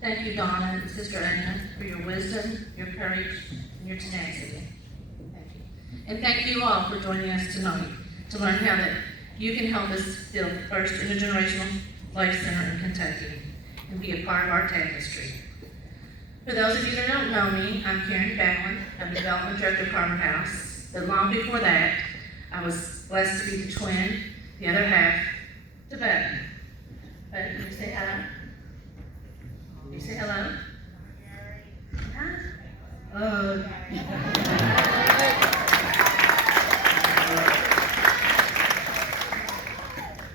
Thank you, Donna and Sister Anna, for your wisdom, your courage, and your tenacity. Thank you. And thank you all for joining us tonight to learn how that you can help us build the first intergenerational life center in Kentucky and be a part of our tapestry. For those of you that don't know me, I'm Karen Fallon. I'm the Development Director of Harbor House. But long before that, I was blessed to be the twin, the other half, to Bud. Bud, can you say hello? You say hello? Huh? Oh.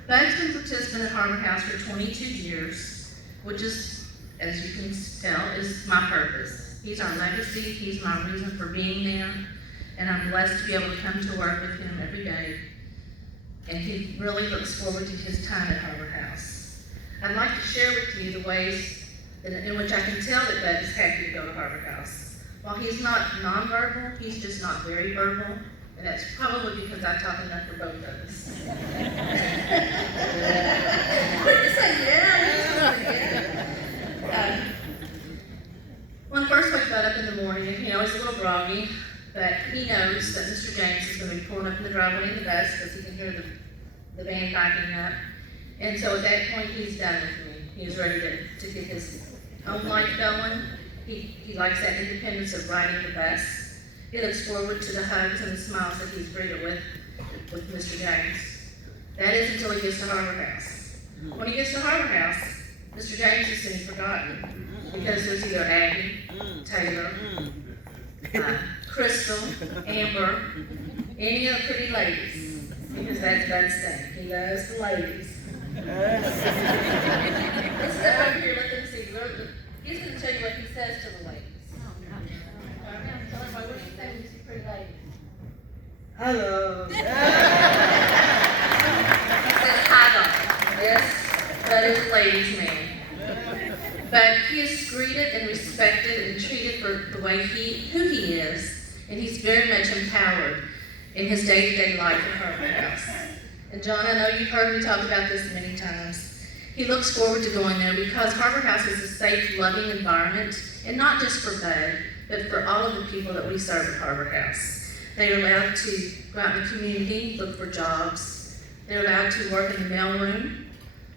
Bud's been a participant at Harbor House for 22 years, which is, as you can tell, is my purpose. He's our legacy, he's my reason for being there, and I'm blessed to be able to come to work with him every day. And he really looks forward to his time at Harbor House. I'd like to share with you the ways in which I can tell that Bud is happy to go to Harbor House. While he's not nonverbal, he's just not very verbal, and that's probably because I talk enough for both of us. When I first wake Bud up in the morning, he's a little groggy, but he knows that Mr. James is going to be pulling up in the driveway in the bus because he can hear the band backing up. And so at that point, he's done with me. He's ready to get his own life going. He likes that independence of riding the bus. He looks forward to the hugs and the smiles that he's greeted with Mr. James. That is until he gets to Harbor House. When he gets to Harbor House, Mr. James is soon forgotten because there's either Aggie, Taylor, Crystal, Amber, any of the pretty ladies, because that's Bud's thing. He loves the ladies. Let's step over here, let them see. He's going to tell you what he says to the ladies. Tell everybody what you say when you see pretty ladies. Hello. He says hi, Donna. Yes, Bud is a ladies' man. But he is greeted and respected and treated for the way who he is, and he's very much empowered in his day-to-day life at Harbor House. And John, I know you've heard me talk about this many times. He looks forward to going there because Harbor House is a safe, loving environment, and not just for Bud, but for all of the people that we serve at Harbor House. They are allowed to go out in the community, look for jobs. They're allowed to work in the mailroom.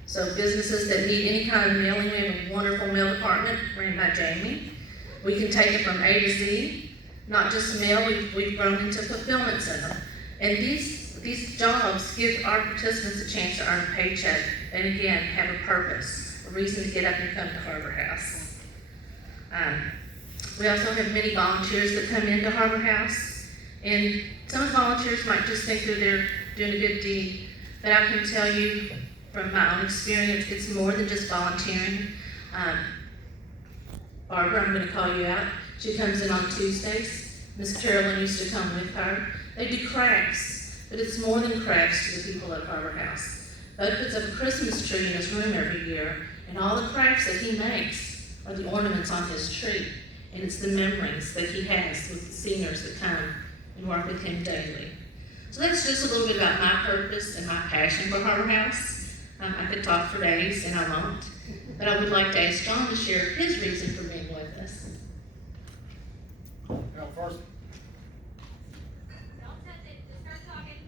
So businesses that need any kind of mailing, we have a wonderful mail department ran by Jamie. We can take it from A to Z, not just mail, we've grown into a fulfillment center. And these jobs give our participants a chance to earn a paycheck and again, have a purpose, a reason to get up and come to Harbor House. We also have many volunteers that come into Harbor House, and some volunteers might just think that they're doing a good deed, but I can tell you from my own experience, it's more than just volunteering. Barbara, I'm going to call you out. She comes in on Tuesdays. Miss Carolyn used to come with her. They do crafts, but it's more than crafts to the people at Harbor House. Bud puts up a Christmas tree in his room every year, and all the crafts that he makes are the ornaments on his tree, and it's the memories that he has with the seniors that come and work with him daily. So that's just a little bit about my purpose and my passion for Harbor House. I could talk for days, and I won't, but I would like to ask John to share his reason for being with us. First. Don't touch it, just start talking.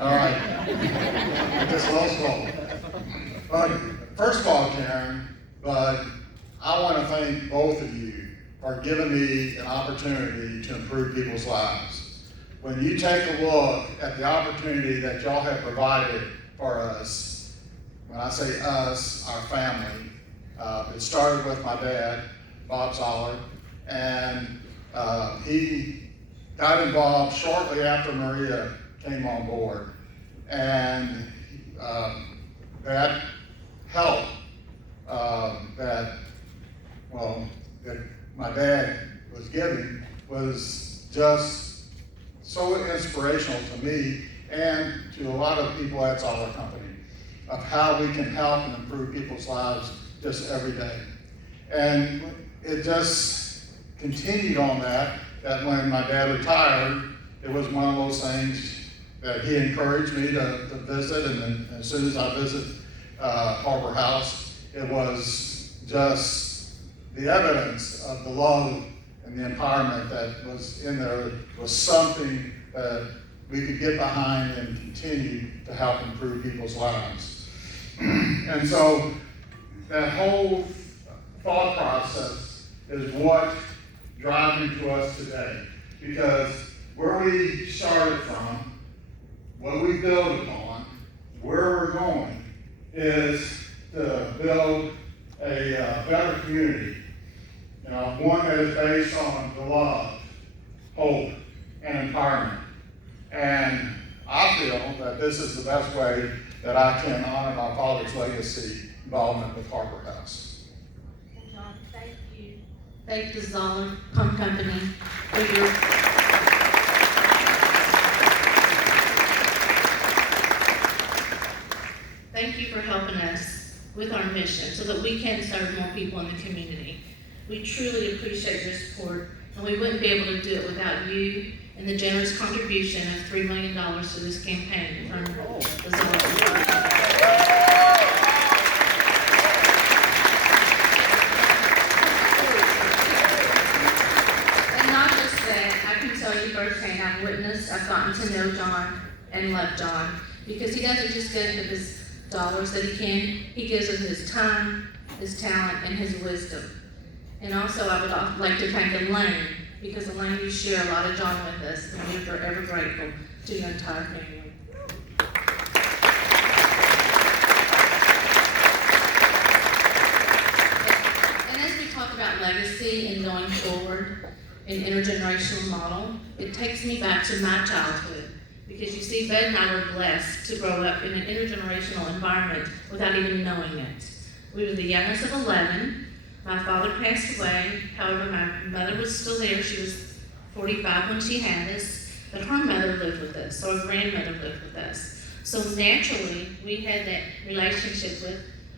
All right. Just lost call. But first of all, Karen, Bud, I want to thank both of you for giving me an opportunity to improve people's lives. When you take a look at the opportunity that y'all have provided for us, when I say us, our family, it started with my dad, Bob Zoller, and he got involved shortly after Maria came on board. And that help that my dad was giving was just so inspirational to me and to a lot of people at Zoller Company of how we can help and improve people's lives just every day. And it just continued on that when my dad retired, it was one of those things that he encouraged me to visit, and then as soon as I visited Harbor House, it was just the evidence of the love and the empowerment that was in there was something that we could get behind and continue to help improve people's lives. And so that whole thought process is what driving to us today. Because where we started from, what we build upon, where we're going, is to build a better community. One that is based on the love, hope, and empowerment. And I feel that this is the best way that I can honor my father's legacy involvement with Harper House. John, thank you. Thank the Zoller Pump Company for your thank you for helping us with our mission so that we can serve more people in the community. We truly appreciate your support, and we wouldn't be able to do it without you and the generous contribution of $3 million to this campaign from the Zoller. And not just that, I can tell you firsthand, I've gotten to know John and love John, because he doesn't just give of his dollars that he can, he gives of his time, his talent, and his wisdom. And also, I would like to thank Elaine, because Elaine, you share a lot of John with us, and we're forever grateful to your entire family. And as we talk about legacy and going forward, an intergenerational model, it takes me back to my childhood. Because you see, Bud and I were blessed to grow up in an intergenerational environment without even knowing it. We were the youngest of 11. My father passed away. However, my mother was still there. She was 45 when she had us, but her mother lived with us, so our grandmother lived with us. So naturally, we had that relationship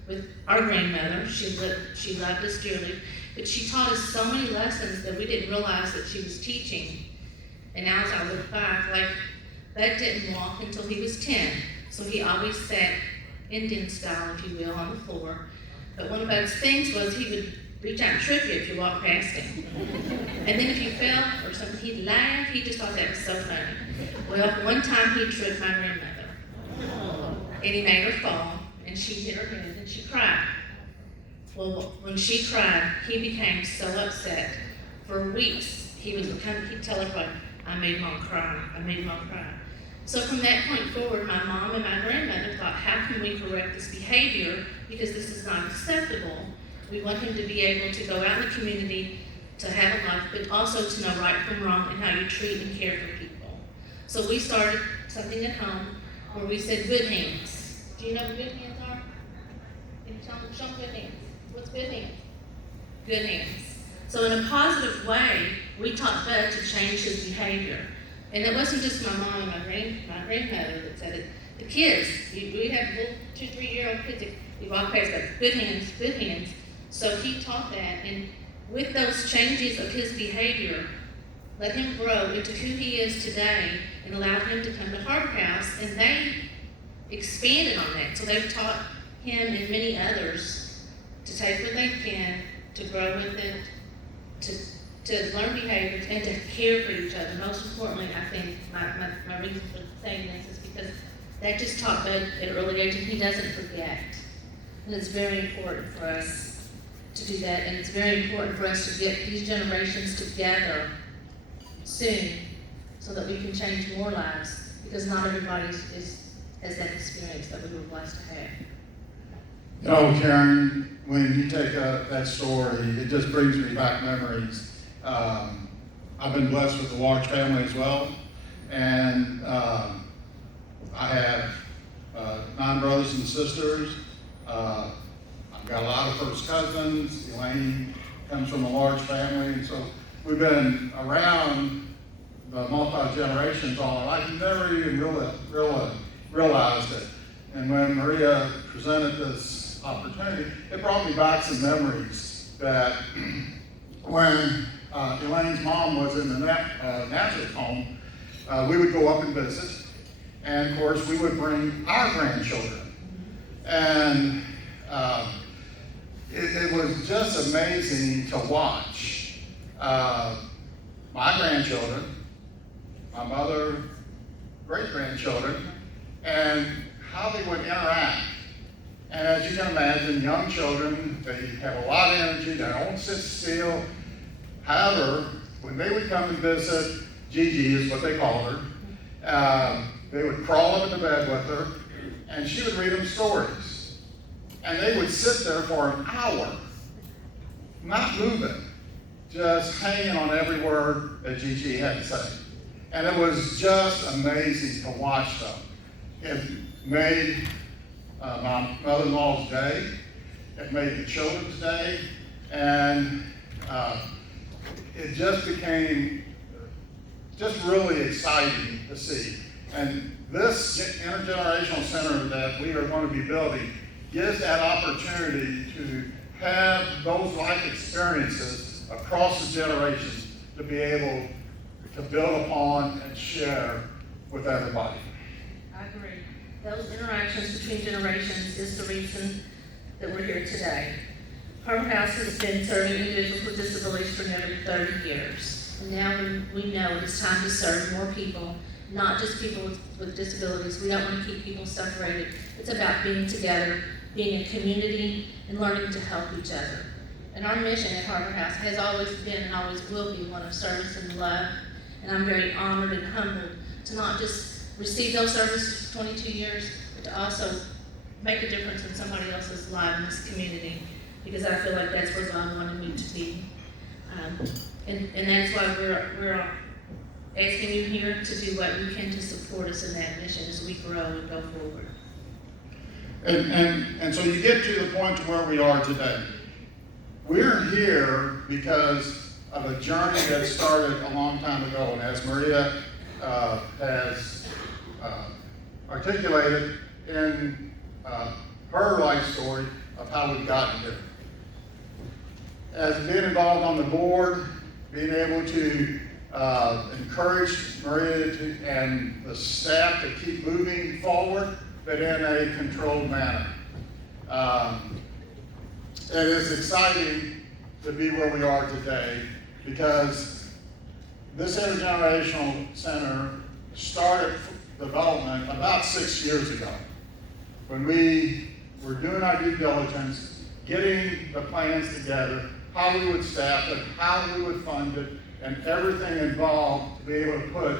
with our grandmother. She loved us dearly, but she taught us so many lessons that we didn't realize that she was teaching. And now as I look back, like, Bud didn't walk until he was 10, so he always sat Indian style, if you will, on the floor. But one of Bud's things was he would reach out and trip you if you walked past him. And then if you fell or something, he'd laugh. He just thought that was so funny. Well, one time he tripped my grandmother, and he made her fall, and she hit her head, and she cried. Well, when she cried, he became so upset. For weeks, he'd tell everybody, I made Mom cry, I made Mom cry. So from that point forward, my mom and my grandmother thought, how can we correct this behavior? Because this is not acceptable. We want him to be able to go out in the community, to have a life, but also to know right from wrong and how you treat and care for people. So we started something at home where we said good hands. Do you know what good hands are? Can you show them good hands? What's good hands? Good hands. So in a positive way, we taught Bud to change his behavior. And it wasn't just my mom and my grandmother that said it. The kids, we have little 2-3-year-old kids that we walk past like, good hands, good hands. So he taught that, and with those changes of his behavior, let him grow into who he is today and allowed him to come to Harper House, and they expanded on that. So they've taught him and many others to take what they can, to grow with it, to learn behaviors, and to care for each other. Most importantly, I think my reason for saying this is because that just taught Bud at an early age, and he doesn't forget. And it's very important for us to do that, and it's very important for us to get these generations together soon so that we can change more lives, because not everybody has that experience that we were blessed to have. You know, Karen, when you take that story, it just brings me back memories. I've been blessed with a large family as well, and I have 9 brothers and sisters. I've got a lot of first cousins. Elaine comes from a large family, and so we've been around the multi-generations all our life. You never even realized it. And when Maria presented this opportunity, it brought me back some memories that when Elaine's mom was in the Nazareth home, we would go up and visit, and of course we would bring our grandchildren. And it was just amazing to watch my grandchildren, my mother, great-grandchildren, and how they would interact. And as you can imagine, young children, they have a lot of energy, they don't sit still. However, when they would come and visit, Gigi is what they call her, they would crawl up into bed with her, and she would read them stories. And they would sit there for an hour, not moving, just hanging on every word that Gigi had to say. And it was just amazing to watch them. It made my mother-in-law's day, it made the children's day, and it just became just really exciting to see. And this intergenerational center that we are going to be building gives that opportunity to have those life experiences across the generations to be able to build upon and share with everybody. I agree. Those interactions between generations is the reason that we're here today. Harbor House has been serving individuals with disabilities for nearly 30 years. And now we know it's time to serve more people, not just people with disabilities. We don't want to keep people separated. It's about being together, being a community, and learning to help each other. And our mission at Harbor House has always been and always will be one of service and love. And I'm very honored and humbled to not just receive those services for 22 years, but to also make a difference in somebody else's life in this community, because I feel like that's where God wanted me to be. And that's why we're asking you here to do what we can to support us in that mission as we grow and go forward. And so you get to the point to where we are today. We're here because of a journey that started a long time ago, and as Maria has articulated in her life story of how we've gotten here. As being involved on the board, being able to encourage Maria and the staff to keep moving forward, but in a controlled manner. It is exciting to be where we are today, because this intergenerational center started development about 6 years ago, when we were doing our due diligence, getting the plans together, how we would staff it, how we would fund it, and everything involved to be able to put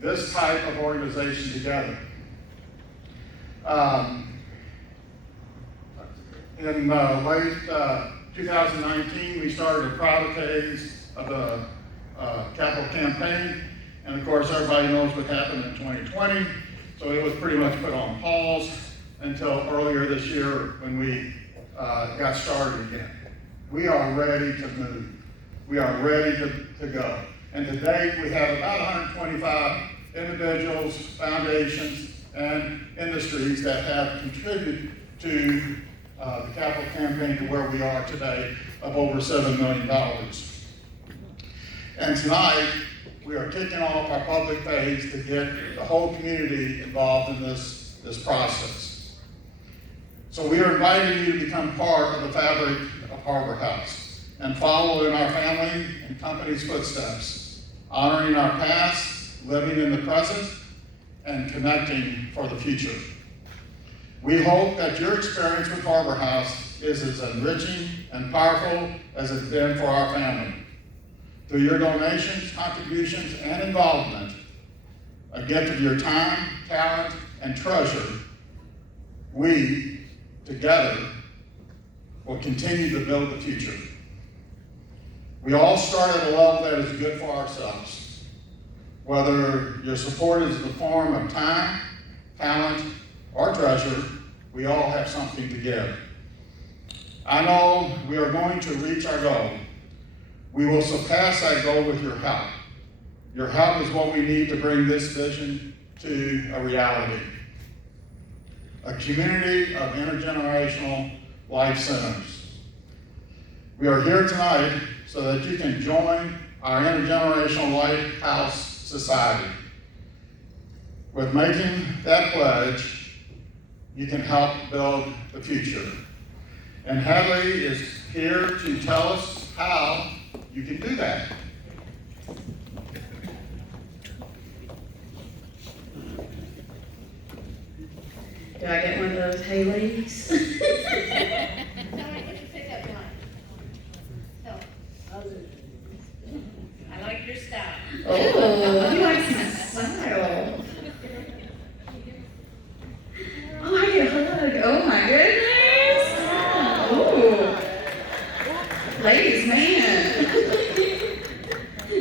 this type of organization together. In late 2019, we started a proud phase of the capital campaign, and of course everybody knows what happened in 2020, so it was pretty much put on pause until earlier this year when we got started again. We are ready to move. We are ready to go. And to date, we have about 125 individuals, foundations, and industries that have contributed to the capital campaign to where we are today of over $7 million. And tonight, we are kicking off our public phase to get the whole community involved in this process. So we are inviting you to become part of the fabric of Harbor House and follow in our family and company's footsteps, honoring our past, living in the present, and connecting for the future. We hope that your experience with Harbor House is as enriching and powerful as it's been for our family. Through your donations, contributions, and involvement, a gift of your time, talent, and treasure, we, together, will continue to build the future. We all start at a level that is good for ourselves. Whether your support is in the form of time, talent, or treasure, we all have something to give. I know we are going to reach our goal. We will surpass that goal with your help. Your help is what we need to bring this vision to a reality. A community of intergenerational life centers. We are here tonight so that you can join our Intergenerational Lighthouse Society. With making that pledge, you can help build the future. And Hadley is here to tell us how you can do that. Do I get one of those hey ladies? Tony, what you pick up line? So. I like your style. Oh, he likes my style. Oh, I get a hug. Oh my goodness. Oh. Ladies, man.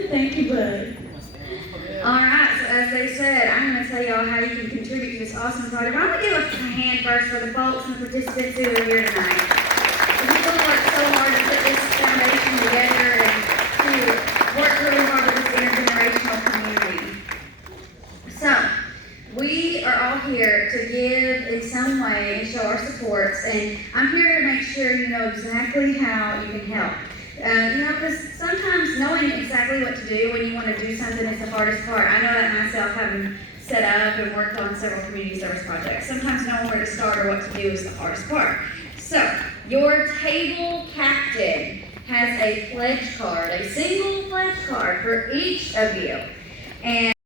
Thank you, bud. All right, so as they said, I'm going to tell y'all how you can contribute to this awesome project. I'm going to give a hand first for the folks and the participants who are here tonight. People worked so hard to put this foundation together and to work really hard with this intergenerational community. So, we are all here to give in some way and show our supports, and I'm here to make sure you know exactly how you can help. Because sometimes knowing exactly what to do when you want to do something is the hardest part. I know that myself, having set up and worked on several community service projects. Sometimes knowing where to start or what to do is the hardest part. So, your table captain has a pledge card, a single pledge card for each of you. And